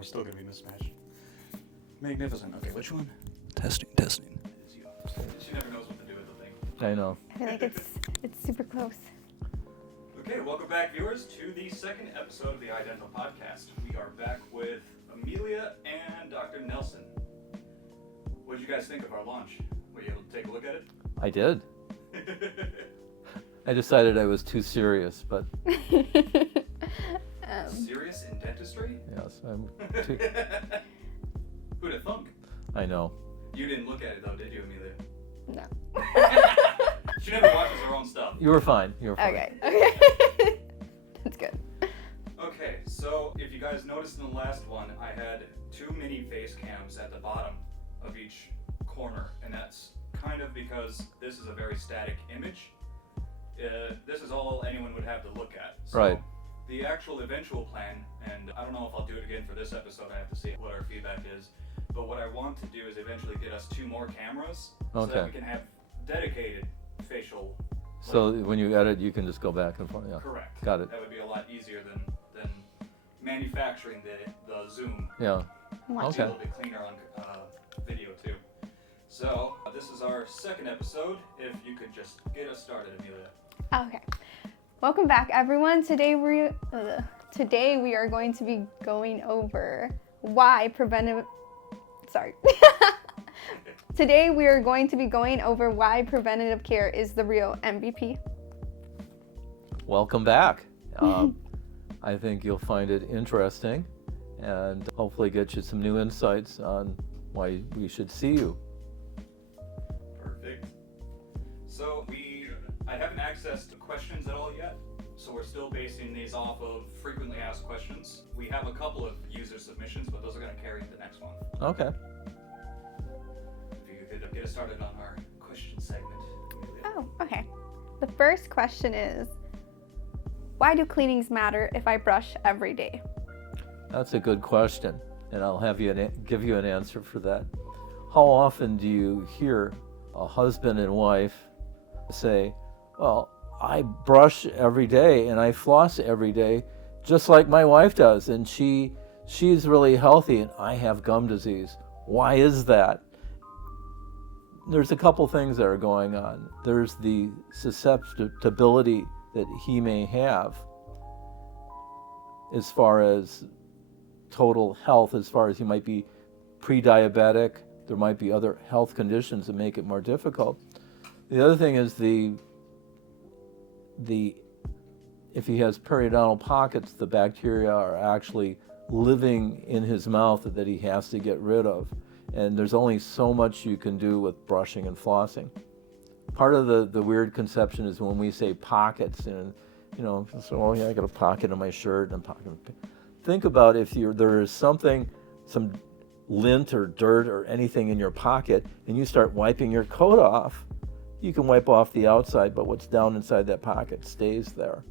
we're still going to be mismatched. Magnificent. Okay, which one? Testing. She never knows what to do with the thing. I know. I feel like it's super close. Okay, welcome back, viewers, to the second episode of the iDental podcast. We are back with Emilia and Dr. Nelson. What did you guys think of our launch? Were you able to take a look at it? I did. I decided I was too serious, but Serious in dentistry? yes, I'm too. Who'd have thunk? I know. You didn't look at it though, did you, Emilia? No. She never watches her own stuff. You were fine. You were fine. Okay. That's good. Okay, so if you guys noticed in the last one, I had two mini face cams at the bottom of each corner, and that's kind of because this is a very static image. This is all anyone would have to look at. So Right. The actual eventual plan, and I don't know if I'll do it again for this episode, I have to see what our feedback is, but what I want to do is eventually get us two more cameras so that Okay. we can have dedicated facial. So when you edit, you can just go back and forth. Yeah. Correct. Got it. That would be a lot easier than manufacturing the zoom. Yeah. Watch It's a Okay. little bit cleaner on video too. So this is our second episode. If you could just get us started, Emilia. Okay. Welcome back, everyone. Today we are going to be going over why preventative. Sorry. Today we are going to be going over why preventative care is the real MVP. Welcome back. I think you'll find it interesting, and hopefully get you some new insights on why we should see you. Perfect. So I haven't accessed the questions at all yet, so we're still basing these off of frequently asked questions. We have a couple of user submissions, but those are going to carry into next month. Okay. If you could get us started on our question segment, Emilia. Oh, okay. The first question is, why do cleanings matter if I brush every day? That's a good question, and I'll have you give you an answer for that. How often do you hear a husband and wife say, well, I brush every day and I floss every day just like my wife does, and she's really healthy and I have gum disease. Why is that? There's a couple things that are going on. There's the susceptibility that he may have as far as total health, as far as he might be pre-diabetic. There might be other health conditions that make it more difficult. The other thing is if he has periodontal pockets, the bacteria are actually living in his mouth that he has to get rid of. And there's only so much you can do with brushing and flossing. Part of the weird conception is when we say pockets, and so, oh yeah, I got a pocket in my shirt and a pocket. Think about if there is some lint or dirt or anything in your pocket, and you start wiping your coat off. You can wipe off the outside, but what's down inside that pocket stays there.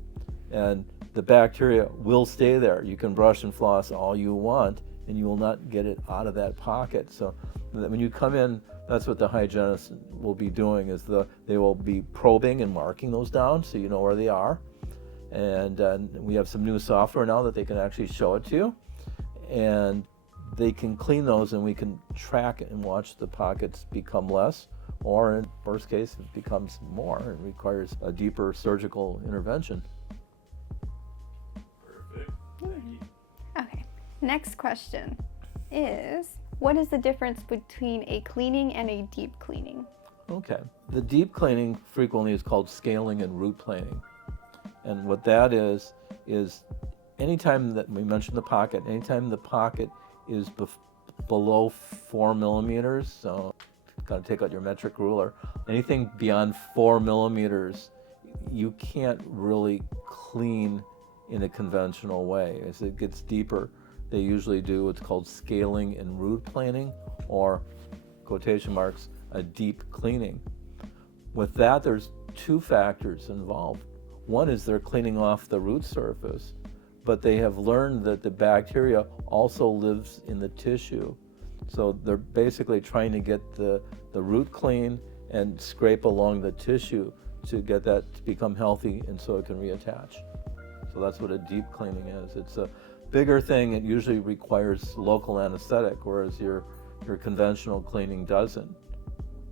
And the bacteria will stay there. You can brush and floss all you want, and you will not get it out of that pocket. So when you come in, that's what the hygienist will be doing, is they will be probing and marking those down so you know where they are. And we have some new software now that they can actually show it to you. And they can clean those, and we can track it and watch the pockets become less, or in worst case, it becomes more and requires a deeper surgical intervention. Perfect. Thank you. Okay. Next question is, what is the difference between a cleaning and a deep cleaning? Okay. The deep cleaning frequently is called scaling and root planing. And what that is anytime that we mentioned the pocket, anytime the pocket is below 4 millimeters, so got to take out your metric ruler, anything beyond 4 millimeters, you can't really clean in a conventional way. As it gets deeper, they usually do what's called scaling and root planing, or quotation marks, a deep cleaning. With that, there's two factors involved. One is they're cleaning off the root surface, but they have learned that the bacteria also lives in the tissue. So they're basically trying to get the root clean and scrape along the tissue to get that to become healthy and so it can reattach. So that's what a deep cleaning is. bigger thing, it usually requires local anesthetic, whereas your conventional cleaning doesn't.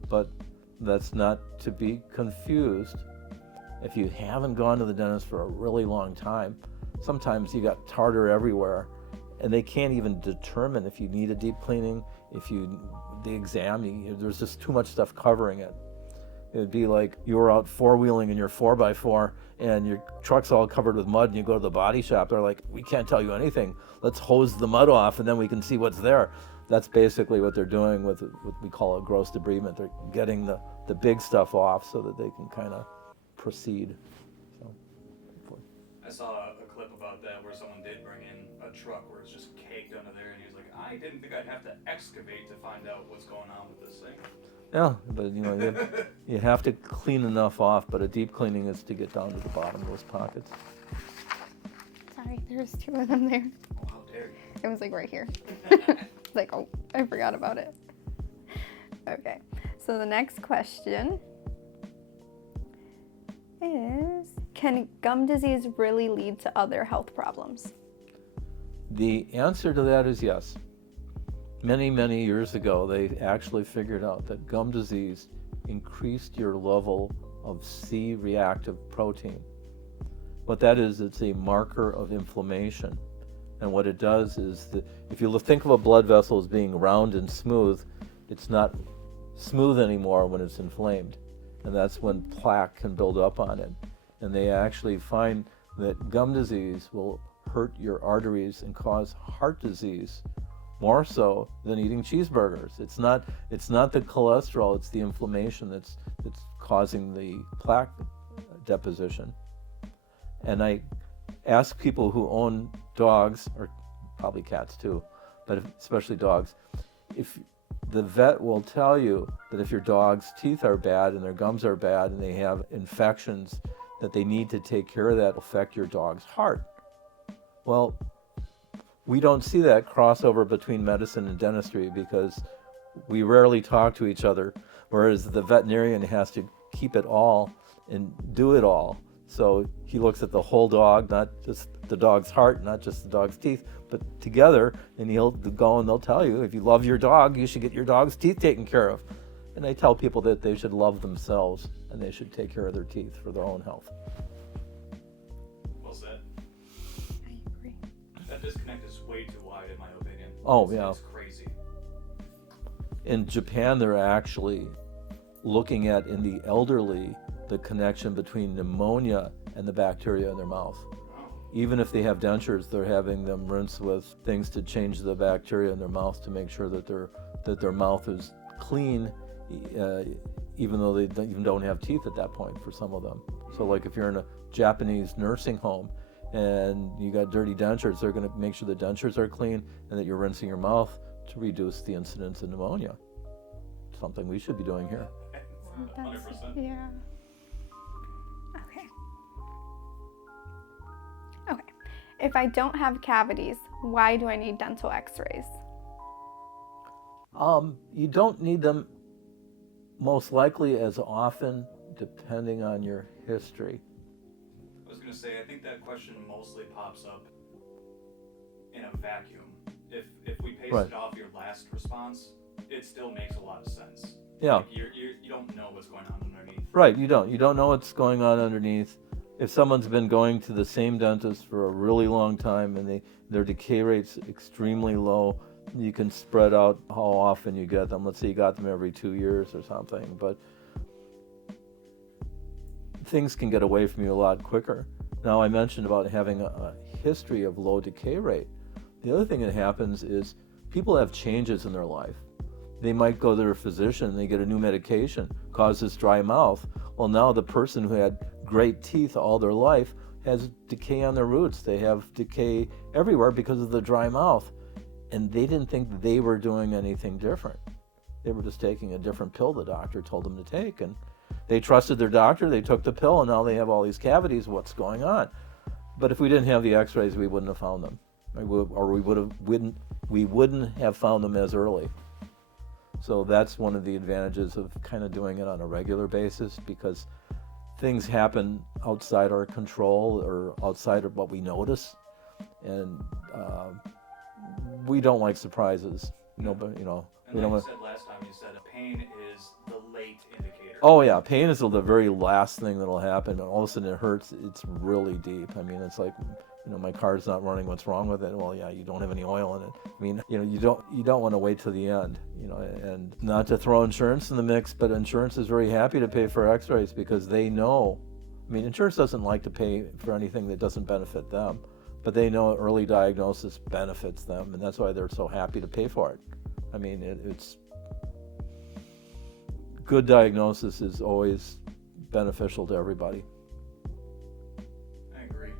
But that's not to be confused. If you haven't gone to the dentist for a really long time, sometimes you got tartar everywhere, and they can't even determine if you need a deep cleaning, the exam, there's just too much stuff covering it. It'd be like you were out four-wheeling in your 4x4 and your truck's all covered with mud, and you go to the body shop, they're like, we can't tell you anything. Let's hose the mud off and then we can see what's there. That's basically what they're doing with what we call a gross debridement. They're getting the big stuff off so that they can kind of proceed. So, I saw a clip about that where someone did bring in a truck where it's just caked under there, and he was like, I didn't think I'd have to excavate to find out what's going on with this thing. yeah, but you have to clean enough off, but a deep cleaning is to get down to the bottom of those pockets. Sorry, there's two of them there. Oh, how dare you. It was like right here. Like, oh, I forgot about it. Okay, so the next question is, can gum disease really lead to other health problems? The answer to that is yes. Many, many years ago, they actually figured out that gum disease increased your level of C-reactive protein. What that is, it's a marker of inflammation. And what it does is that if you think of a blood vessel as being round and smooth, it's not smooth anymore when it's inflamed. And that's when plaque can build up on it. And they actually find that gum disease will hurt your arteries and cause heart disease more so than eating cheeseburgers. It's not the cholesterol, it's the inflammation that's causing the plaque deposition. And I ask people who own dogs, or probably cats too, but especially dogs, if the vet will tell you that if your dog's teeth are bad and their gums are bad and they have infections, that they need to take care of that will affect your dog's heart. Well, we don't see that crossover between medicine and dentistry because we rarely talk to each other, whereas the veterinarian has to keep it all and do it all. So he looks at the whole dog, not just the dog's heart, not just the dog's teeth, but together, and he'll go and they'll tell you, if you love your dog, you should get your dog's teeth taken care of. And I tell people that they should love themselves and they should take care of their teeth for their own health. Well said. I agree. That disconnect is way too wide, in my opinion. Oh, yeah. It's crazy. In Japan, they're actually looking at, in the elderly, the connection between pneumonia and the bacteria in their mouth. Even if they have dentures, they're having them rinse with things to change the bacteria in their mouth to make sure that their mouth is clean, even though they even don't have teeth at that point for some of them. So like if you're in a Japanese nursing home and you got dirty dentures, they're going to make sure the dentures are clean and that you're rinsing your mouth to reduce the incidence of pneumonia. Something we should be doing here. 100%. Yeah. Okay. If I don't have cavities, why do I need dental x-rays? You don't need them most likely as often, depending on your history. I was going to say, I think that question mostly pops up in a vacuum. If we paste Right. it off your last response, it still makes a lot of sense. Yeah. Like you don't know what's going on underneath. Right, you don't know what's going on underneath. If someone's been going to the same dentist for a really long time and their decay rate's extremely low, you can spread out how often you get them. Let's say you got them every 2 years or something, but things can get away from you a lot quicker. Now, I mentioned about having a history of low decay rate. The other thing that happens is people have changes in their life. They might go to their physician and they get a new medication, causes dry mouth. Well, now the person who had great teeth all their life has decay on their roots. They have decay everywhere because of the dry mouth. And they didn't think they were doing anything different. They were just taking a different pill the doctor told them to take. And they trusted their doctor, they took the pill, and now they have all these cavities. What's going on? But if we didn't have the x-rays, we wouldn't have found them. We wouldn't have found them as early. So that's one of the advantages of kind of doing it on a regular basis, because things happen outside our control or outside of what we notice. And we don't like surprises. But And we like don't you want. said last time, you said pain is the late indicator. Oh yeah, pain is the very last thing that'll happen. And all of a sudden it hurts. It's really deep. I mean, it's like, my car's not running. What's wrong with it? Well, yeah, you don't have any oil in it. I mean, you don't want to wait till the end. And not to throw insurance in the mix, but insurance is very happy to pay for X-rays because they know. I mean, insurance doesn't like to pay for anything that doesn't benefit them, but they know early diagnosis benefits them, and that's why they're so happy to pay for it. I mean, it's good diagnosis is always beneficial to everybody. I agree.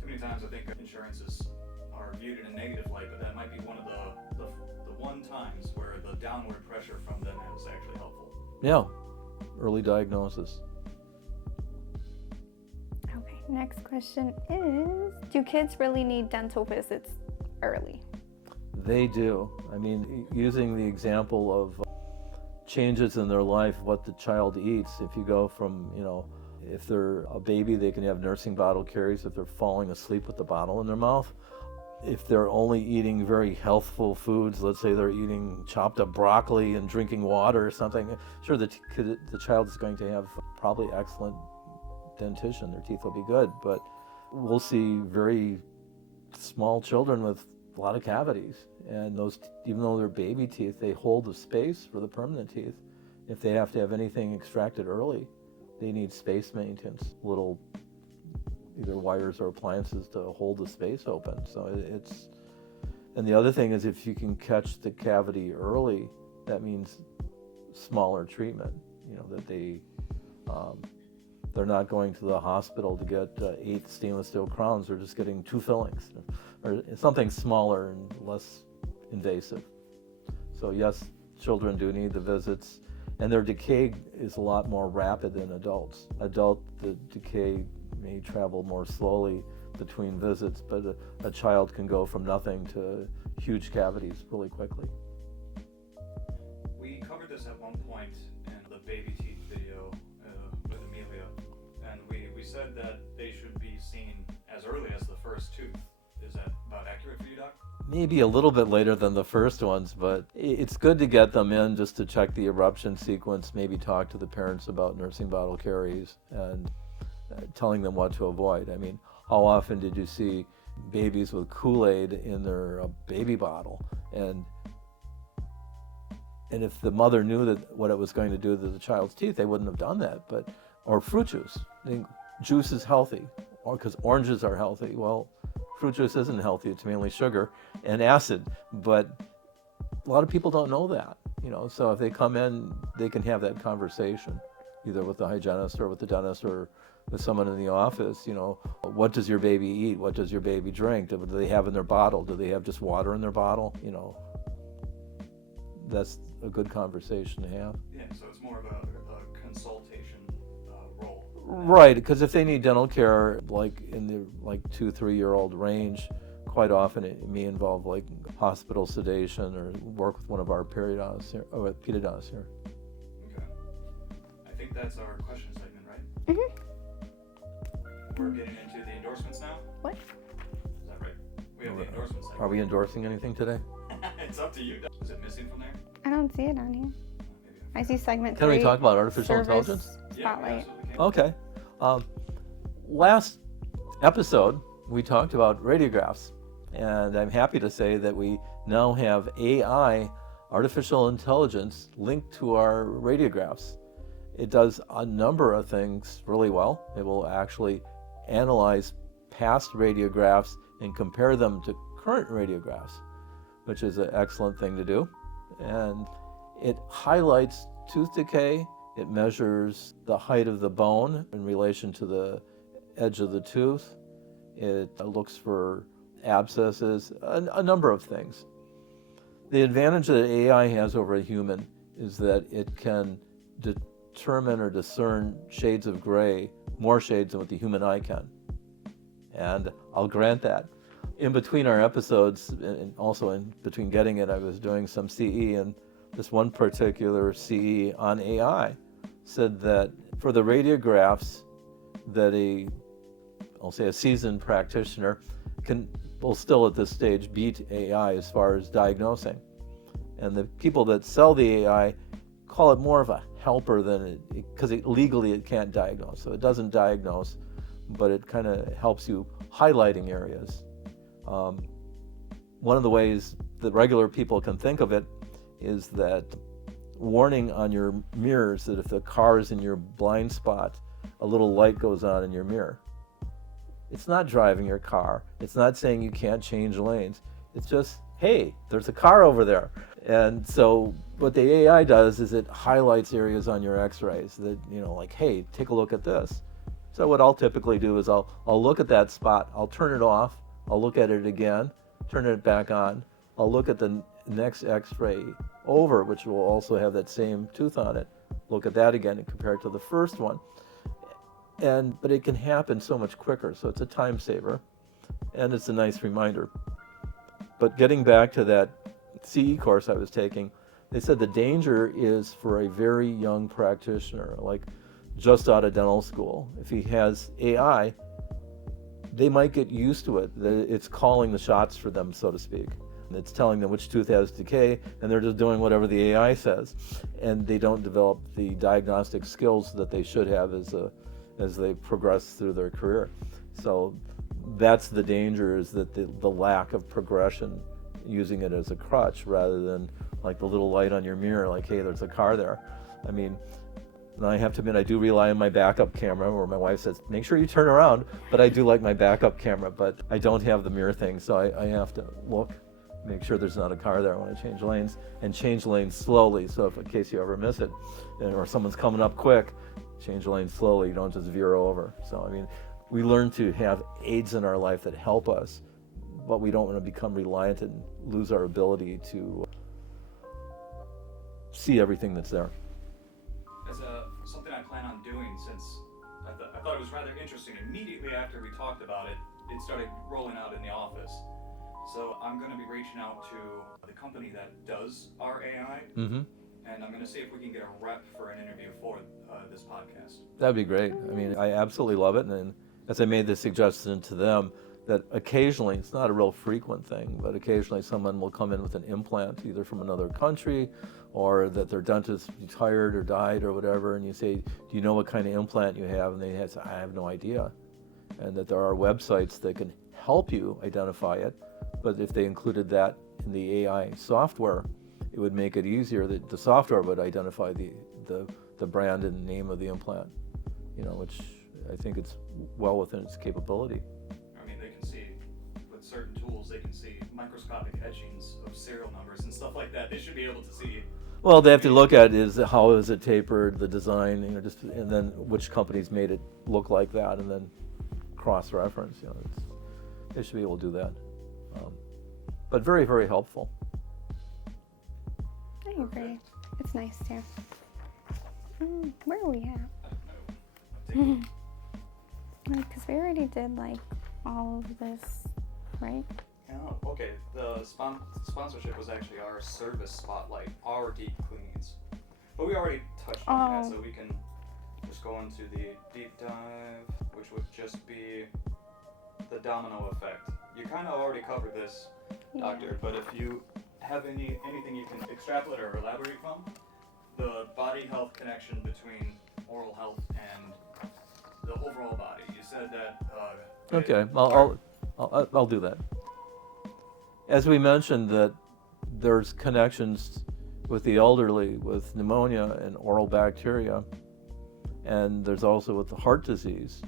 Too many times I think insurances are viewed in a negative light, but that might be one of the one times where the downward pressure from them is actually helpful. Yeah, early diagnosis. Okay, next question is, do kids really need dental visits early? They do. I mean, using the example of changes in their life, what the child eats. If you go from, if they're a baby, they can have nursing bottle caries if they're falling asleep with the bottle in their mouth. If they're only eating very healthful foods, let's say they're eating chopped up broccoli and drinking water or something, sure, the child is going to have probably excellent dentition. Their teeth will be good, but we'll see very small children with a lot of cavities, and those, even though they're baby teeth, they hold the space for the permanent teeth. If they have to have anything extracted early, they need space maintenance, little either wires or appliances to hold the space open. So and the other thing is, if you can catch the cavity early, that means smaller treatment. That they're not going to the hospital to get 8 stainless steel crowns. They're just getting 2 fillings, or something smaller and less invasive. So yes, children do need the visits, and their decay is a lot more rapid than adults. The decay may travel more slowly between visits, but a child can go from nothing to huge cavities really quickly. We covered this at one point in the baby teeth video with Emilia, and we said that they should be seen as early as the first tooth. Is that about accurate for you, Doc? Maybe a little bit later than the first ones, but it's good to get them in just to check the eruption sequence, maybe talk to the parents about nursing bottle caries and telling them what to avoid. I mean, how often did you see babies with Kool-Aid in their baby bottle? And if the mother knew that what it was going to do to the child's teeth, they wouldn't have done that. Or fruit juice. I think juice is healthy, or because oranges are healthy. Well, fruit juice isn't healthy. It's mainly sugar and acid. But a lot of people don't know that. So if they come in, they can have that conversation, either with the hygienist or with the dentist or with someone in the office. What does your baby eat? What does your baby drink? Do they have in their bottle? Do they have just water in their bottle? That's a good conversation to have. Yeah, so it's more of a consultation role. Right, because if they need dental care, like in the 2-3-year-old range, quite often it may involve hospital sedation or work with one of our periodontists here, or pedodontists here. Okay. I think that's our question segment, right? Mm-hmm. We're getting into the endorsements now? What? Is that right? We have the endorsement segment. Are we endorsing anything today? It's up to you. Is it missing from there? I don't see it on here. Maybe I see segment Can 3. we talk about artificial service intelligence? Yeah, we Spotlight. absolutely can. Okay. Last episode, we talked about radiographs, and I'm happy to say that we now have AI, artificial intelligence, linked to our radiographs. It does a number of things really well. It will actually analyze past radiographs and compare them to current radiographs, which is an excellent thing to do. And it highlights tooth decay. It measures the height of the bone in relation to the edge of the tooth. It looks for abscesses, a number of things. The advantage that AI has over a human is that it can determine or discern shades of gray, more shades than what the human eye can. And I'll grant that. In between our episodes, and also in between getting it, I was doing some CE, and this one particular CE on AI said that for the radiographs that I'll say a seasoned practitioner will still at this stage beat AI as far as diagnosing. And the people that sell the AI call it more of a helper than because legally it can't diagnose. So it doesn't diagnose, but it kind of helps you highlighting areas. One of the ways that regular people can think of it is that warning on your mirrors that if the car is in your blind spot, a little light goes on in your mirror. It's not driving your car. It's not saying you can't change lanes. It's just, hey, there's a car over there. And so what the AI does is it highlights areas on your x-rays that, like, hey, take a look at this. So what I'll typically do is I'll look at that spot, I'll turn it off, I'll look at it again, turn it back on, I'll look at the next x-ray over, which will also have that same tooth on it, look at that again and compare it to the first one. But it can happen so much quicker, so it's a time saver, and it's a nice reminder. But getting back to that CE course I was taking, they said the danger is for a very young practitioner, like just out of dental school. If he has AI, they might get used to it. It's calling the shots for them, so to speak. It's telling them which tooth has decay, and they're just doing whatever the AI says. And they don't develop the diagnostic skills that they should have as they progress through their career. So that's the danger, is that the lack of progression, using it as a crutch rather than like the little light on your mirror, like, hey, there's a car there. I mean, and I have to admit, I do rely on my backup camera, where my wife says, make sure you turn around, but I do like my backup camera, but I don't have the mirror thing, so I have to look, make sure there's not a car there when I change lanes, and change lanes slowly, so if in case you ever miss it, or someone's coming up quick, change lanes slowly, you don't just veer over. So, I mean, we learn to have aids in our life that help us, but we don't want to become reliant and lose our ability to see everything that's there. As something I plan on doing, since I thought it was rather interesting. Immediately after we talked about it, it started rolling out in the office. So I'm going to be reaching out to the company that does our AI, and I'm going to see if we can get a rep for an interview for this podcast. That'd be great. I mean, I absolutely love it. And as I made the suggestion to them, that occasionally, it's not a real frequent thing, but occasionally someone will come in with an implant, either from another country, or that their dentist retired or died or whatever, and you say, do you know what kind of implant you have? And they say, I have no idea. And that there are websites that can help you identify it, but if they included that in the AI software, it would make it easier that the software would identify the brand and name of the implant, which I think it's well within its capability. I mean, they can see, with certain tools, they can see microscopic etchings of serial numbers and stuff like that. They should be able to see. Well, they have to look at is how is it tapered, the design, and then which companies made it look like that, and then cross-reference. They should be able to do that. But very, very helpful. I agree. It's nice too. Where are we at? I don't know. Because we already did like all of this, right? Oh, okay. The sponsorship was actually our service spotlight, our deep cleans. But we already touched on that, so we can just go into the deep dive, which would just be the domino effect. You kind of already covered this, Doctor, but if you have anything you can extrapolate or elaborate from, the body health connection between oral health and the overall body. You said that. Okay, I'll do that. As we mentioned, that there's connections with the elderly with pneumonia and oral bacteria, and there's also with the heart disease.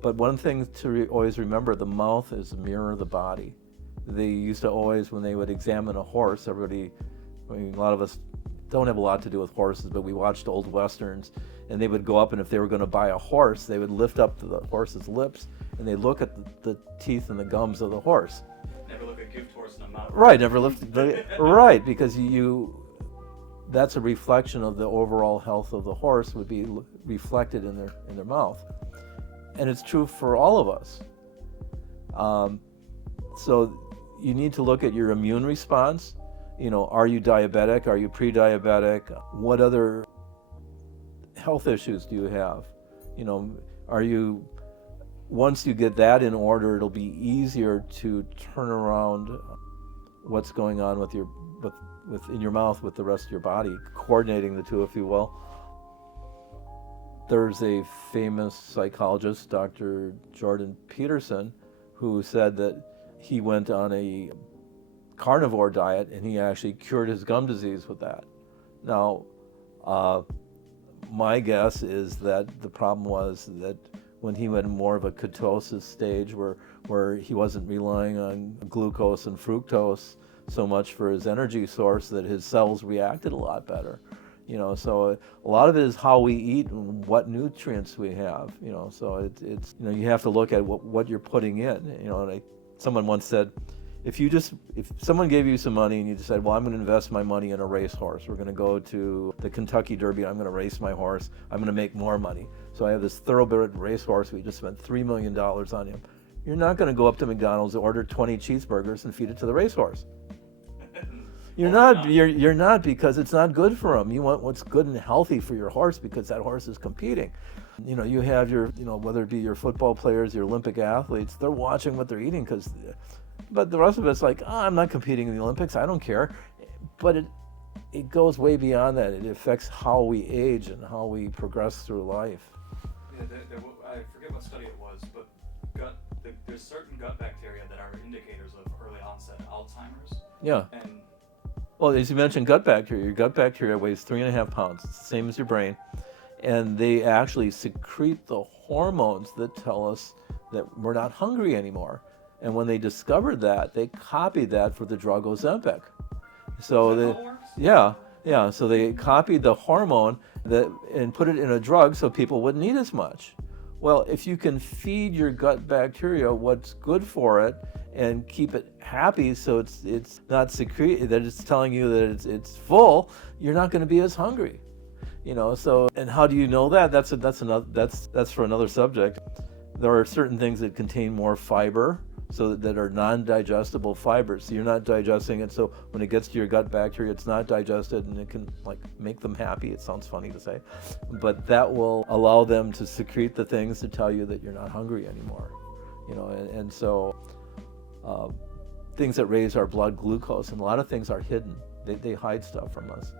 But one thing to always remember, the mouth is a mirror of the body. They used to always, when they would examine a horse, a lot of us don't have a lot to do with horses, but we watched old westerns, and they would go up, and if they were going to buy a horse, they would lift up the horse's lips, and they look at the teeth and the gums of the horse. Never look a gift horse in the mouth. Right, never lift. Right, because that's a reflection of the overall health of the horse, would be reflected in their mouth, and it's true for all of us. So you need to look at your immune response. Are you diabetic? Are you pre-diabetic? What other health issues do you have? Are you once you get that in order, it'll be easier to turn around what's going on with in your mouth with the rest of your body, coordinating the two, if you will. There's a famous psychologist, Dr. Jordan Peterson, who said that he went on a carnivore diet and he actually cured his gum disease with that. Now, my guess is that the problem was that when he went in more of a ketosis stage where he wasn't relying on glucose and fructose so much for his energy source, that his cells reacted a lot better. So a lot of it is how we eat and what nutrients we have. So it's you have to look at what you're putting in. Someone once said, if someone gave you some money and you decided, well, I'm going to invest my money in a racehorse. We're going to go to the Kentucky Derby. I'm going to race my horse. I'm going to make more money. So I have this thoroughbred racehorse. We just spent $3 million on him. You're not going to go up to McDonald's, order 20 cheeseburgers, and feed it to the racehorse. You're not, because it's not good for them. You want what's good and healthy for your horse, because that horse is competing. You have your, whether it be your football players, your Olympic athletes, they're watching what they're eating, but the rest of it's like, I'm not competing in the Olympics, I don't care. But it goes way beyond that. It affects how we age and how we progress through life. Yeah, I forget what study it was, but there's certain gut bacteria that are indicators of early onset Alzheimer's. Yeah. And well, as you mentioned, gut bacteria. Your gut bacteria weighs 3.5 pounds. It's the same as your brain. And they actually secrete the hormones that tell us that we're not hungry anymore. And when they discovered that, they copied that for the drug Ozempic. So so they copied the hormone and put it in a drug so people wouldn't eat as much. Well, if you can feed your gut bacteria what's good for it and keep it happy, so it's not secret, that it's telling you that it's full, you're not going to be as hungry. So, and how do you know that? That's for another subject. There are certain things that contain more fiber, so that are non-digestible fibers. So you're not digesting it, so when it gets to your gut bacteria, it's not digested, and it can make them happy. It sounds funny to say, but that will allow them to secrete the things to tell you that you're not hungry anymore. And so things that raise our blood glucose, and a lot of things are hidden. They hide stuff from us.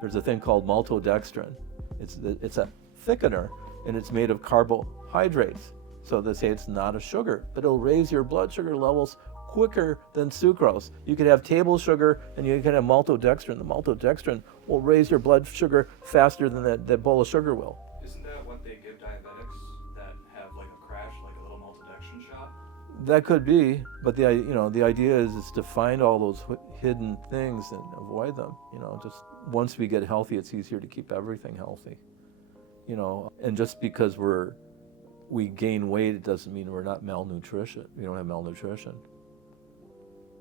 There's a thing called maltodextrin. It's a thickener, and it's made of carbohydrates. So they say it's not a sugar, but it'll raise your blood sugar levels quicker than sucrose. You could have table sugar and you can have maltodextrin. The maltodextrin will raise your blood sugar faster than that bowl of sugar will. Isn't that what they give diabetics that have a crash, a little maltodextrin shot? That could be, but the idea is to find all those hidden things and avoid them. Just once we get healthy, it's easier to keep everything healthy. And just because we gain weight, it doesn't mean we're not malnutrition. We don't have malnutrition.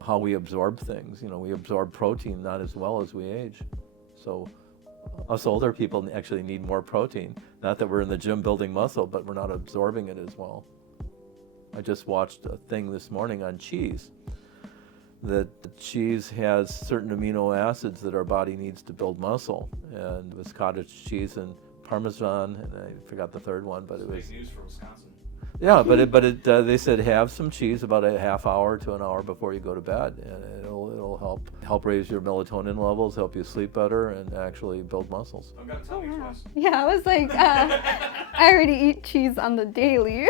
How we absorb things, we absorb protein not as well as we age. So us older people actually need more protein. Not that we're in the gym building muscle, but we're not absorbing it as well. I just watched a thing this morning on cheese, that cheese has certain amino acids that our body needs to build muscle. And it was cottage cheese and Parmesan, and I forgot the third one, but it was big news for Wisconsin. Yeah, but they said have some cheese about a half hour to an hour before you go to bed, and it'll help raise your melatonin levels, help you sleep better, and actually build muscles. I've got to tell me twice. Yeah, I was like, I already eat cheese on the daily,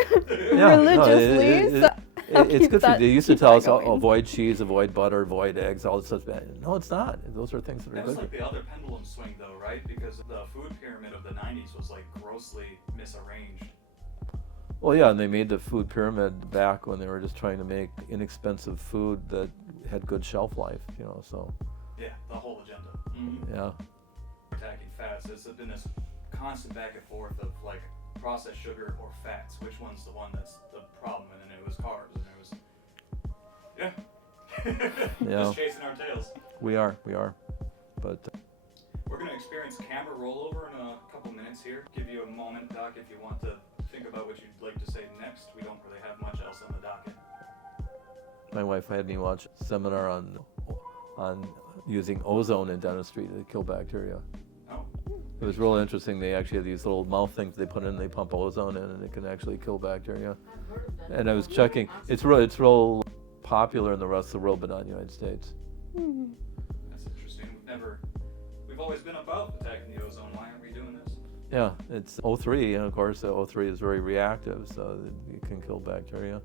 religiously. It's good for you. They used to tell us avoid cheese, avoid butter, avoid eggs, all this stuff. No, it's not. Those are things that are good. That's the other pendulum swing, though, right? Because the food pyramid of the 90s was grossly misarranged. Well, yeah, and they made the food pyramid back when they were just trying to make inexpensive food that had good shelf life, so. Yeah, the whole agenda. Mm-hmm. Yeah. Attacking fats, there's been this constant back and forth of processed sugar or fats. Which one's the one that's the problem? And then it was carbs, and it was, just chasing our tails. We are, but. We're going to experience camera rollover in a couple minutes here. Give you a moment, Doc, if you want to think about what you'd like to say next. We don't really have much else on the docket. My wife had me watch a seminar on using ozone in dentistry to kill bacteria. Oh. It was real interesting. They actually have these little mouth things they put in. They pump ozone in, and it can actually kill bacteria. And I was checking. It's real popular in the rest of the world, but not in the United States. That's interesting. We've always been about protecting the ozone. Why aren't we doing this? Yeah, it's O3, and of course, O3 is very reactive, so it can kill bacteria.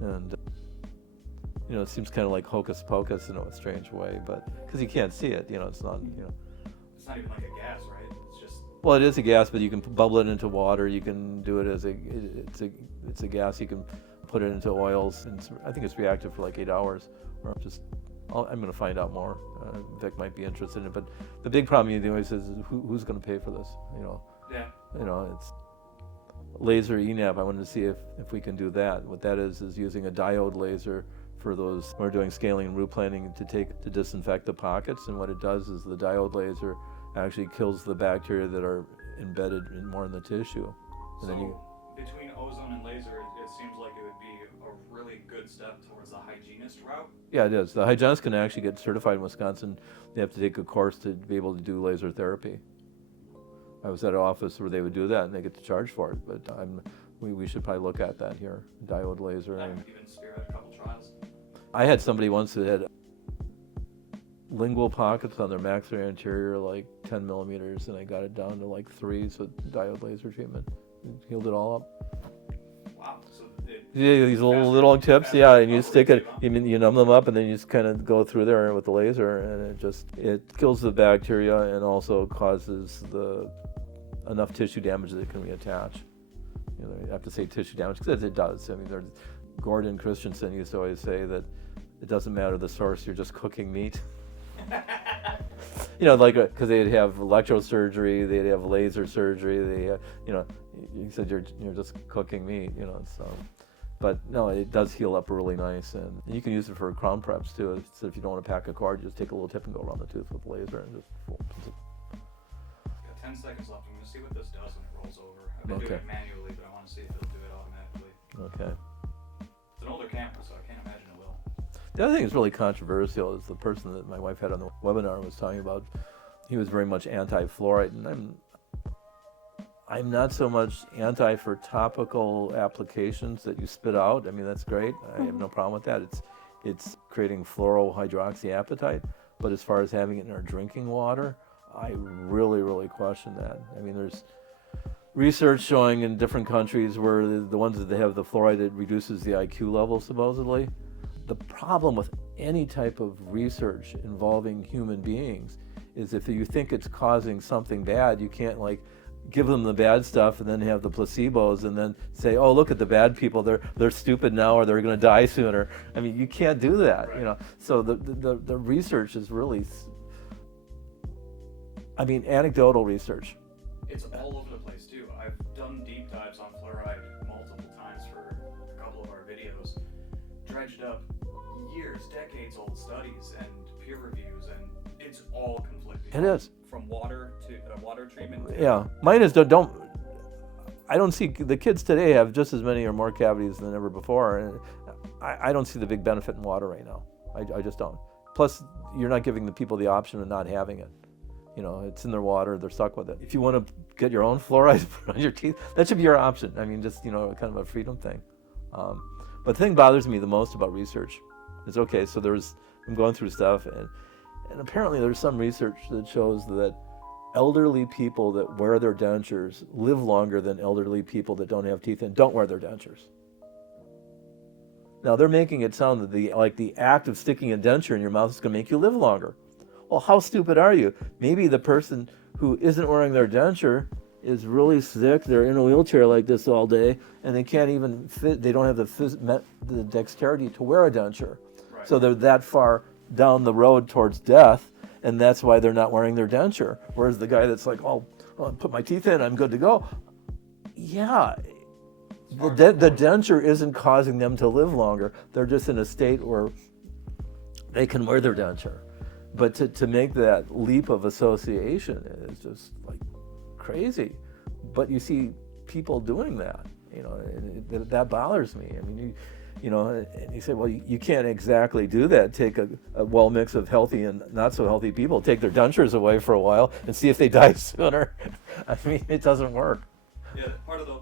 And it seems kind of like hocus pocus in a strange way, but because you can't see it, it's not, It's not even like a gas, right? It's just. Well, it is a gas, but you can bubble it into water. You can do it as it's a gas. You can put it into oils, and I think it's reactive for like 8 hours. Or I'm going to find out more. Vic might be interested in it, but the big problem you always is who's going to pay for this? Yeah. It's laser ENAP. I wanted to see if we can do that. What that is using a diode laser for those. We're doing scaling and root planning to disinfect the pockets, and what it does is the diode laser actually kills the bacteria that are embedded more in the tissue. And so between ozone and laser, it seems like it would be a really good step towards the hygienist route. Yeah, it is. The hygienist can actually get certified in Wisconsin. They have to take a course to be able to do laser therapy. I was at an office where they would do that, and they get to charge for it. But we should probably look at that here, diode laser. That could even spearhead a couple trials. I had somebody once that had lingual pockets on their maxillary anterior, like 10 millimeters, and I got it down to like 3 with diode laser treatment. It healed it all up. Wow. So these little tips, and you stick it, you numb them up, and then you just kind of go through there with the laser, and it kills the bacteria and also causes enough tissue damage that it can reattach. You have to say tissue damage because it does. Gordon Christensen used to always say that it doesn't matter the source, you're just cooking meat. Because they'd have electrosurgery, they'd have laser surgery, he said you're just cooking meat, so. But no, it does heal up really nice, and you can use it for crown preps too. So if you don't want to pack a cord, you just take a little tip and go around the tooth with the laser and just. Got 10 seconds left. I'm going to see what this does when it rolls over. I've been doing it manually, but I want to see if it'll do it automatically. Okay. It's an older camera, so I can't imagine it will. The other thing that's really controversial is the person that my wife had on the webinar was talking about. He was very much anti-fluoride, and I'm not so much anti for topical applications that you spit out. I mean, that's great. I have no problem with that. It's creating fluorohydroxyapatite, but as far as having it in our drinking water, I really, really question that. I mean, there's research showing in different countries where the ones that they have the fluoride, it reduces the IQ level supposedly. The problem with any type of research involving human beings is if you think it's causing something bad, you can't give them the bad stuff and then have the placebos and then say, oh, look at the bad people, they're stupid now or they're going to die sooner. I mean, you can't do that, right. So the research is really, anecdotal research. It's all over the place too. I've done deep dives on fluoride multiple times for a couple of our videos, dredged up years, decades old studies and peer reviews, and it's all conflicting. It is. From water to water treatment. Yeah, mine is I don't see, the kids today have just as many or more cavities than ever before, and I don't see the big benefit in water right now. I just don't. Plus, you're not giving the people the option of not having it. It's in their water, they're stuck with it. If you want to get your own fluoride put on your teeth, that should be your option. I mean, just, kind of a freedom thing. But the thing bothers me the most about research is, okay, so I'm going through stuff, and apparently there's some research that shows that elderly people that wear their dentures live longer than elderly people that don't have teeth and don't wear their dentures. Now, they're making it sound that the act of sticking a denture in your mouth is going to make you live longer. Well, how stupid are you? Maybe the person who isn't wearing their denture is really sick, they're in a wheelchair like this all day, and they can't even fit, they don't have the dexterity to wear a denture. Right. So they're that far down the road towards death, and that's why they're not wearing their denture. Whereas the guy that's like, oh, I'll put my teeth in, I'm good to go. Yeah, the denture isn't causing them to live longer. They're just in a state where they can wear their denture. But to make that leap of association is just crazy. But you see people doing that, and that bothers me. I mean, you know, and you say, well, you can't exactly do that. Take a well mix of healthy and not so healthy people, take their dentures away for a while and see if they die sooner. I mean, it doesn't work. Yeah, part of the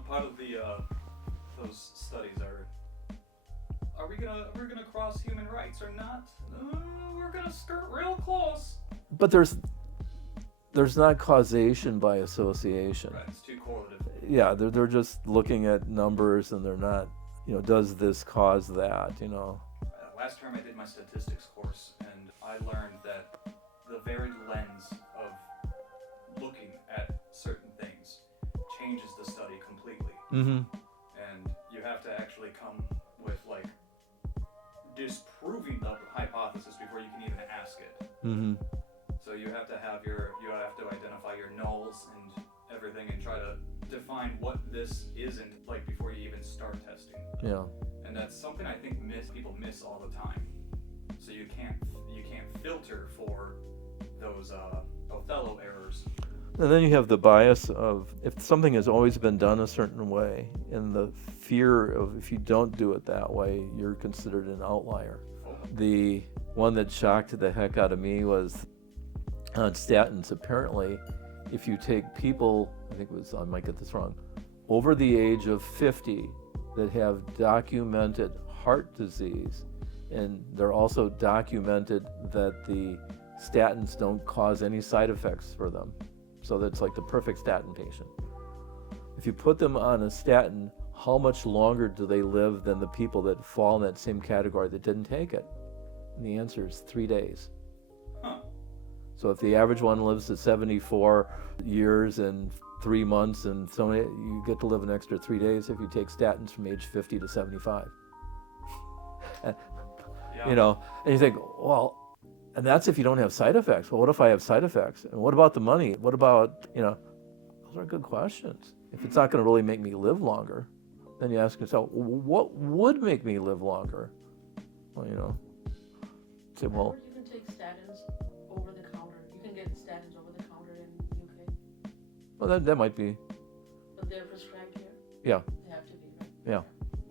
those studies are we gonna cross human rights or not? We're gonna skirt real close. But there's not causation by association. Right, it's too correlative. Yeah, they're just looking at numbers, and they're not, you know, does this cause that, you know? Last term I did my statistics course, and I learned that the very lens of looking at certain things changes the study completely. Mm-hmm. And you have to actually come with like disproving the hypothesis before you can even ask it. Mm-hmm. So you have to identify your nulls and everything and try to define what this isn't, like, before you even start testing. Yeah. And that's something I think people miss all the time. So you can't filter for those Othello errors. And then you have the bias of if something has always been done a certain way, and the fear of if you don't do it that way, you're considered an outlier. The one that shocked the heck out of me was on statins. Apparently, if you take people, I might get this wrong, over the age of 50 that have documented heart disease, and they're also documented that the statins don't cause any side effects for them. So that's like the perfect statin patient. If you put them on a statin, how much longer do they live than the people that fall in that same category that didn't take it? And the answer is 3 days. Huh. So if the average one lives to 74 years and 3 months, and so you get to live an extra 3 days if you take statins from age 50 to 75. Yeah. You know, and you think, well, and that's if you don't have side effects. Well, what if I have side effects? And what about the money? What about, you know, those are good questions. If it's not going to really make me live longer, then you ask yourself, what would make me live longer? Well, you know, say, well, Or you can take statins over the counter. You can get statins over the counter in UK. well, that might be, But they're prescribed here. yeah, They have to be, right? yeah.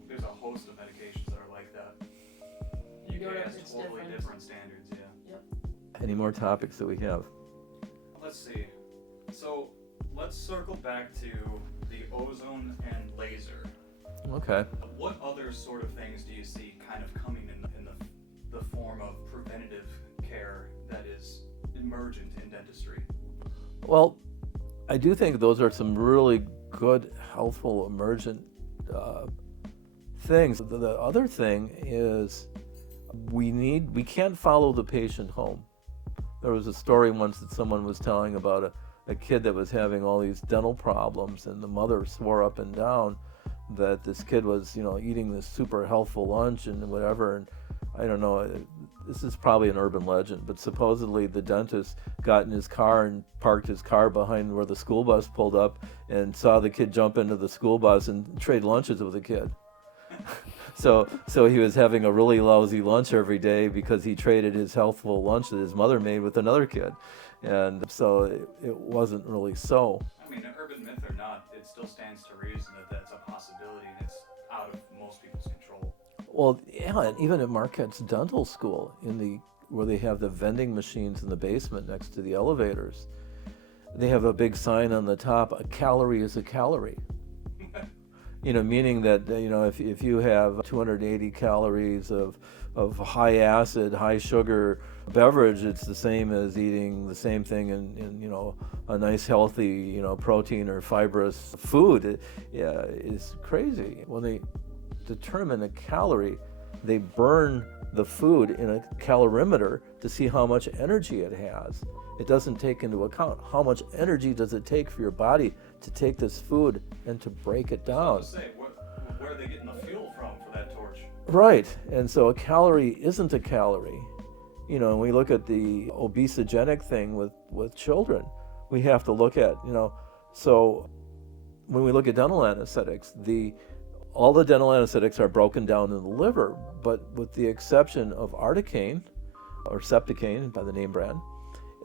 There's a host of medications that are like that. Europe, UK has it's totally different. different standards, yeah. Any more topics that we have? Let's see. So let's circle back to the ozone and laser. Okay. What other sort of things do you see kind of coming in the form of preventative care that is emergent in dentistry? Well, I do think those are some really good, healthful, emergent things. The other thing is we can't follow the patient home. There was a story once that someone was telling about a kid that was having all these dental problems, and the mother swore up and down that this kid was, you know, eating this super healthful lunch and whatever. And I don't know, this is probably an urban legend, but supposedly the dentist got in his car and parked his car behind where the school bus pulled up and saw the kid jump into the school bus and trade lunches with the kid. So he was having a really lousy lunch every day because he traded his healthful lunch that his mother made with another kid. And so it wasn't really so. I mean, urban myth or not, it still stands to reason that that's a possibility and it's out of most people's control. Well, yeah, and even at Marquette's dental school, where they have the vending machines in the basement next to the elevators, they have a big sign on the top, a calorie is a calorie. You know, meaning that, you know, if you have 280 calories of high acid, high sugar beverage, it's the same as eating the same thing in you know, a nice healthy, you know, protein or fibrous food. It's crazy. When they determine a calorie, they burn the food in a calorimeter to see how much energy it has. It doesn't take into account how much energy does it take for your body to take this food and to break it down. I was going to say, where are they getting the fuel from for that torch? Right, and so a calorie isn't a calorie. You know, when we look at the obesogenic thing with children, we have to look at, you know, so when we look at dental anesthetics, all the dental anesthetics are broken down in the liver, but with the exception of articaine, or septicaine by the name brand,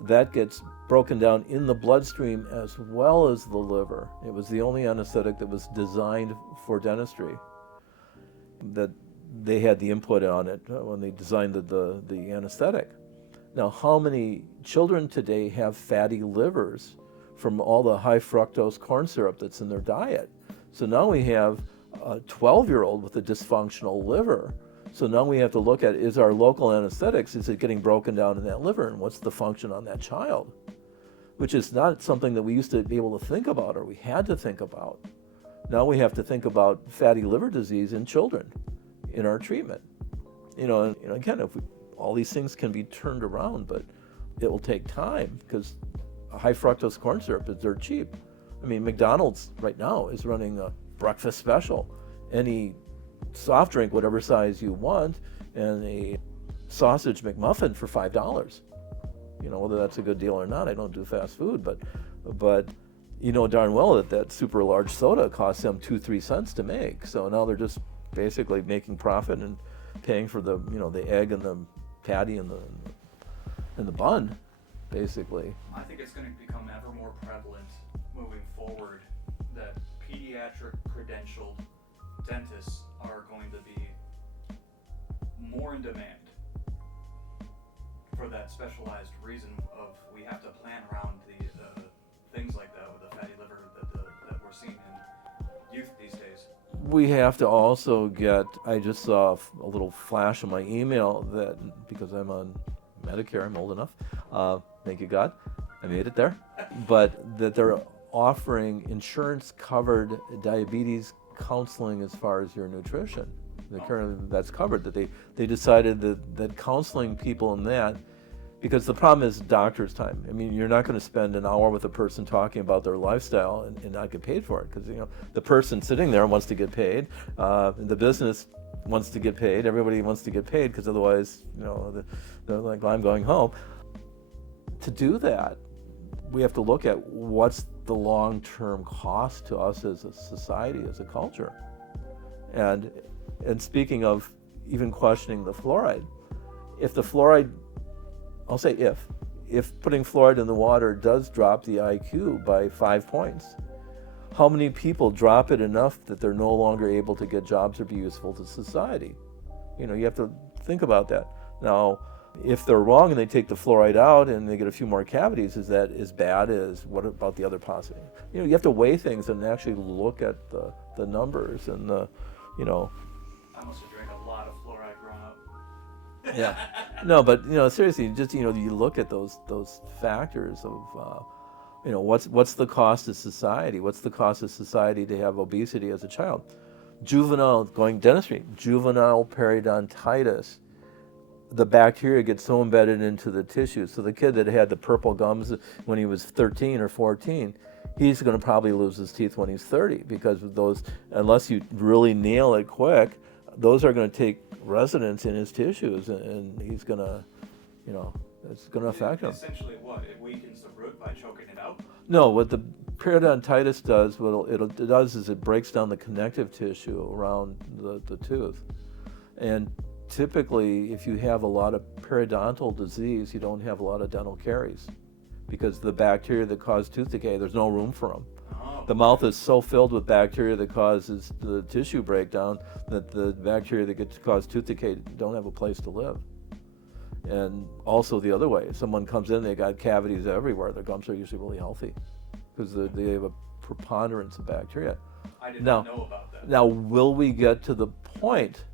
that gets broken down in the bloodstream as well as the liver. It was the only anesthetic that was designed for dentistry. That they had the input on it when they designed the anesthetic. Now, how many children today have fatty livers from all the high fructose corn syrup that's in their diet? So now we have a 12-year-old with a dysfunctional liver. So now we have to look at, is our local anesthetics, is it getting broken down in that liver, and what's the function on that child? Which is not something that we used to be able to think about, or we had to think about. Now we have to think about fatty liver disease in children in our treatment. And again, all these things can be turned around, but it will take time, because high fructose corn syrup is dirt cheap. I mean, McDonald's right now is running a breakfast special. Any soft drink, whatever size you want, and a sausage McMuffin for $5. Whether that's a good deal or not, I don't do fast food, but you know darn well that super large soda costs them 2-3 cents to make. So now they're just basically making profit and paying for the egg and the patty and the bun, basically. I think it's going to become ever more prevalent moving forward that pediatric credentialed dentists are going to be more in demand for that specialized reason of we have to plan around the things like that with the fatty liver that we're seeing in youth these days. We have to also get, I just saw a little flash in my email that, because I'm on Medicare, I'm old enough, thank you God, I made it there, but that they're offering insurance-covered diabetes counseling as far as your nutrition. Currently that's covered, that they decided that counseling people in that, because the problem is doctor's time. I mean, you're not going to spend an hour with a person talking about their lifestyle and not get paid for it, because the person sitting there wants to get paid, the business wants to get paid, everybody wants to get paid, because otherwise, they're like, well, I'm going home. To do that, we have to look at what's the long-term cost to us as a society, as a culture. And speaking of even questioning the fluoride, if the fluoride, I'll say if putting fluoride in the water does drop the IQ by 5 points, how many people drop it enough that they're no longer able to get jobs or be useful to society? You have to think about that. Now, if they're wrong and they take the fluoride out and they get a few more cavities, is that as bad as what about the other possibility? You have to weigh things and actually look at the numbers and I must have drank a lot of fluoride growing up. Yeah. No, but seriously, just you look at those factors of what's the cost of society? What's the cost of society to have obesity as a child? Juvenile periodontitis. The bacteria gets so embedded into the tissue. So the kid that had the purple gums when he was 13 or 14, he's going to probably lose his teeth when he's 30, because of those, unless you really nail it quick, those are going to take residence in his tissues, and he's going to, it's going to affect him. Essentially what? It weakens the root by choking it out? No, what the periodontitis does, what it does is it breaks down the connective tissue around the tooth. And typically, if you have a lot of periodontal disease, you don't have a lot of dental caries, because the bacteria that cause tooth decay, there's no room for them. Oh. The mouth is so filled with bacteria that causes the tissue breakdown that the bacteria that cause tooth decay don't have a place to live. And also the other way, if someone comes in, they got cavities everywhere, their gums are usually really healthy, because they have a preponderance of bacteria. I did not know about that. Now, will we get to the point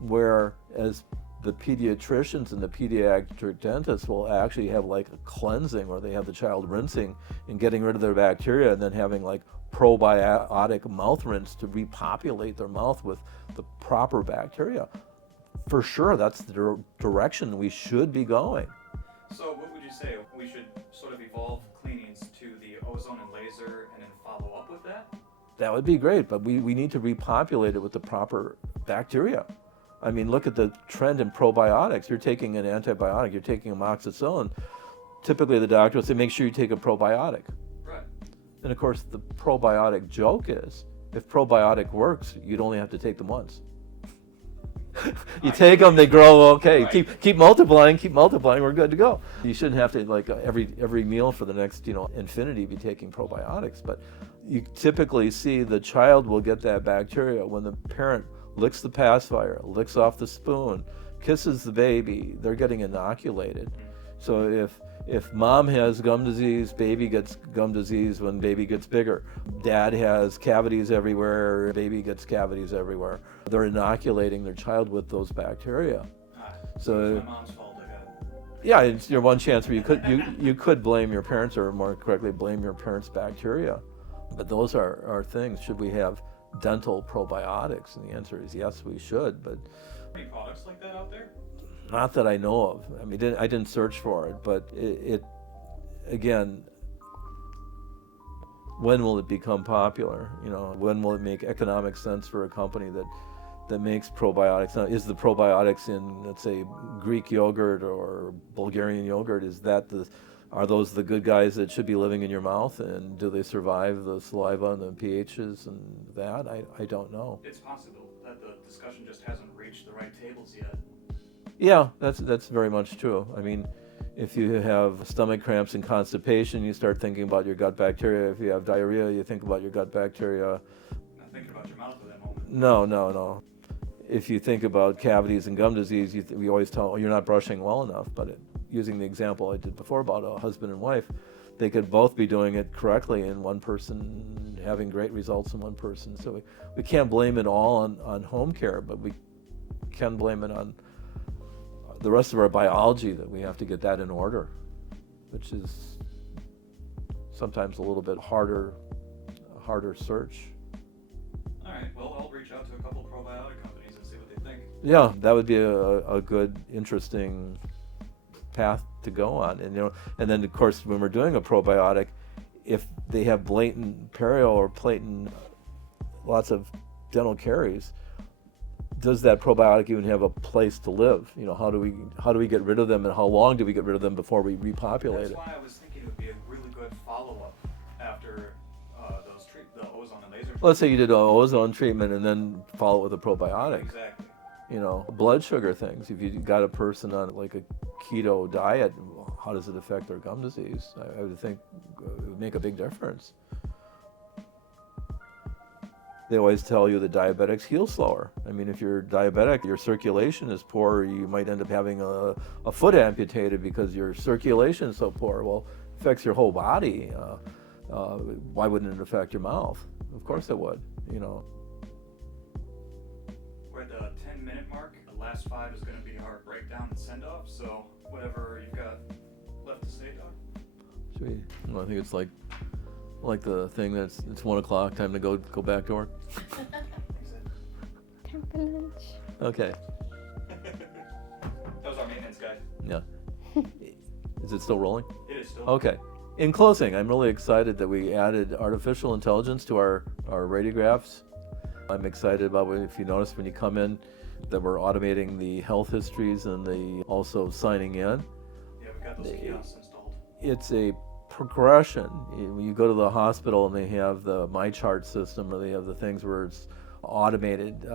where, as the pediatricians and the pediatric dentists will actually have like a cleansing, where they have the child rinsing and getting rid of their bacteria, and then having like probiotic mouth rinse to repopulate their mouth with the proper bacteria? For sure, that's the direction we should be going. So what would you say? We should sort of evolve cleanings to the ozone and laser and then follow up with that? That would be great, but we need to repopulate it with the proper bacteria. I mean, look at the trend in probiotics. You're taking an antibiotic, you're taking amoxicillin. Typically the doctor will say, make sure you take a probiotic. Right. And of course, the probiotic joke is, if probiotic works, you'd only have to take them once. You take them, they grow, okay. Right. Keep multiplying, we're good to go. You shouldn't have to, like, every meal for the next, infinity be taking probiotics. But you typically see the child will get that bacteria when the parent licks the pacifier, licks off the spoon, kisses the baby, they're getting inoculated. So if mom has gum disease, baby gets gum disease when baby gets bigger. Dad has cavities everywhere, baby gets cavities everywhere. They're inoculating their child with those bacteria. So It's my mom's fault, I got. yeah, it's your one chance where you could blame your parents, or more correctly, blame your parents' bacteria. But those are things. Should we have dental probiotics? And the answer is yes, we should. But Any products like that out there? not that I know of. I mean, I didn't search for it, but it again, when will it become popular? You know, when will it make economic sense for a company that makes probiotics? Now, is the probiotics in, let's say, Greek yogurt or Bulgarian yogurt, are those the good guys that should be living in your mouth? And do they survive the saliva and the pHs and that? I don't know. It's possible that the discussion just hasn't reached the right tables yet. Yeah, that's very much true. I mean, if you have stomach cramps and constipation, you start thinking about your gut bacteria. If you have diarrhea, you think about your gut bacteria. Not thinking about your mouth at that moment. No. If you think about cavities and gum disease, we always tell, you're not brushing well enough. But using the example I did before about a husband and wife, they could both be doing it correctly, and one person having great results in one person. So we can't blame it all on home care, but we can blame it on the rest of our biology, that we have to get that in order, which is sometimes a little bit harder search. All right, well, I'll reach out to a couple probiotic companies and see what they think. Yeah, that would be a good, interesting path to go on. And then of course, when we're doing a probiotic, if they have blatant perio or blatant lots of dental caries, does that probiotic even have a place to live? You know, how do we get rid of them, and how long do we get rid of them before we repopulate That's it? why I was thinking it would be a really good follow-up after the ozone and laser. Let's say you did an ozone treatment and then follow it with a probiotic. Exactly. You know, blood sugar things. If you got a person on like a keto diet, how does it affect their gum disease? I would think it would make a big difference. They always tell you that diabetics heal slower. I mean, if you're diabetic, your circulation is poor, you might end up having a foot amputated because your circulation is so poor. Well, it affects your whole body. Why wouldn't it affect your mouth? Of course it would, you know. We're at the 10-minute mark. The last 5 is going to be our breakdown and send-off, so whatever you've got left to say, Doc. Should we, well, I think it's like the thing that's it's 1 o'clock, time to go back to work. Time for lunch. Okay. That was our maintenance guy. Yeah. Is it still rolling? It is still. Okay. In closing, I'm really excited that we added artificial intelligence to our radiographs. I'm excited about if you notice when you come in that we're automating the health histories and the also signing in. Yeah, we've got those kiosks installed. It's a progression. When you go to the hospital and they have the MyChart system, or they have the things where it's automated,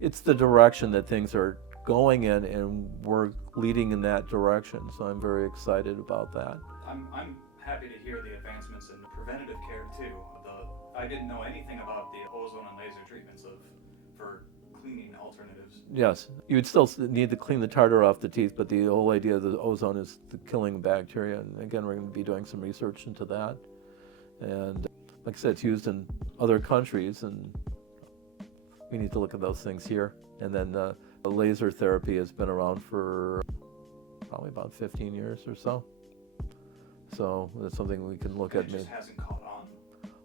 it's the direction that things are going in, and we're leading in that direction. So I'm very excited about that. I'm happy to hear the advancements in preventative care too. I didn't know anything about the ozone and laser treatments for cleaning alternatives. Yes, you would still need to clean the tartar off the teeth, but the whole idea of the ozone is the killing bacteria. And again, we're going to be doing some research into that. And like I said, it's used in other countries, and we need to look at those things here. And then the laser therapy has been around for probably about 15 years or so. So that's something we can look at. It just hasn't caught on.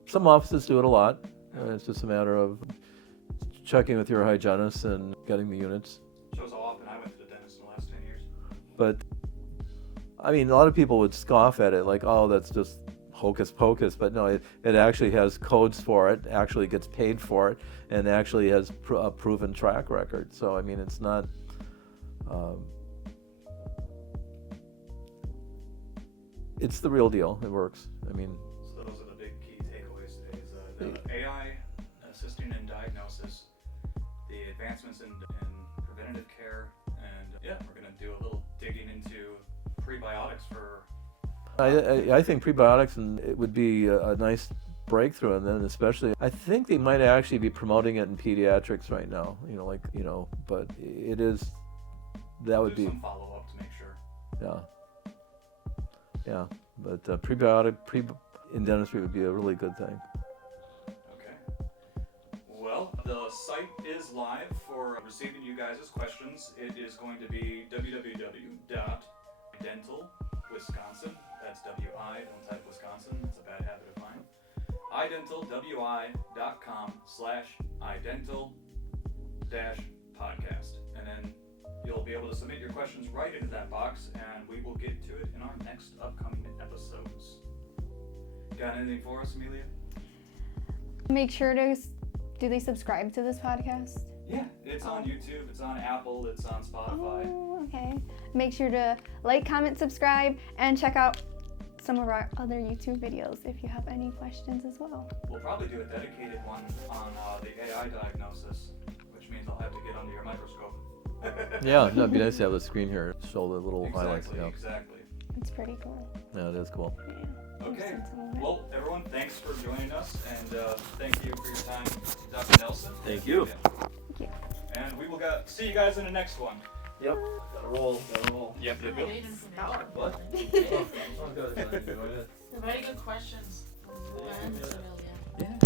Some offices do it a lot. It's just a matter of checking with your hygienist and getting the units. Shows how often I went to the dentist in the last 10 years. But, I mean, a lot of people would scoff at it, like, oh, that's just hocus pocus. But no, it actually has codes for it, actually gets paid for it, and actually has a proven track record. So, I mean, it's not... it's the real deal. It works. I mean... So those are the big key takeaways today. Is the AI assisting in diagnosis, the advancements in preventative care, and yeah, we're going to do a little digging into prebiotics for... I think prebiotics, and it would be a nice breakthrough, and then especially, I think they might actually be promoting it in pediatrics right now. But it is. That would do be. some follow up to make sure. Yeah. But prebiotic in dentistry would be a really good thing. Okay. Well, the site is live for receiving you guys' questions. It is going to be www.iDental.Wisconsin. That's W-I, don't type Wisconsin, it's a bad habit of mine. iDental.com/iDental-podcast. And then you'll be able to submit your questions right into that box, and we will get to it in our next upcoming episodes. Got anything for us, Emilia? Make sure to, do they subscribe to this podcast? Yeah, it's on YouTube, it's on Apple, it's on Spotify. Oh, okay. Make sure to like, comment, subscribe, and check out some of our other YouTube videos if you have any questions as well. We'll probably do a dedicated one on the AI diagnosis, which means I'll have to get under your microscope. Yeah, it'd be nice to have a screen here, show the little highlights. Yeah. Exactly. It's pretty cool. Yeah, it is cool. Yeah. Okay. I've seen some of it. Well, everyone, thanks for joining us, and thank you for your time, Dr. Nelson. Thank you. Thank you. And we will see you guys in the next one. Yep. Gotta roll. Yep. Great information. What? Oh, good. Very good questions. And Emilia. Yeah.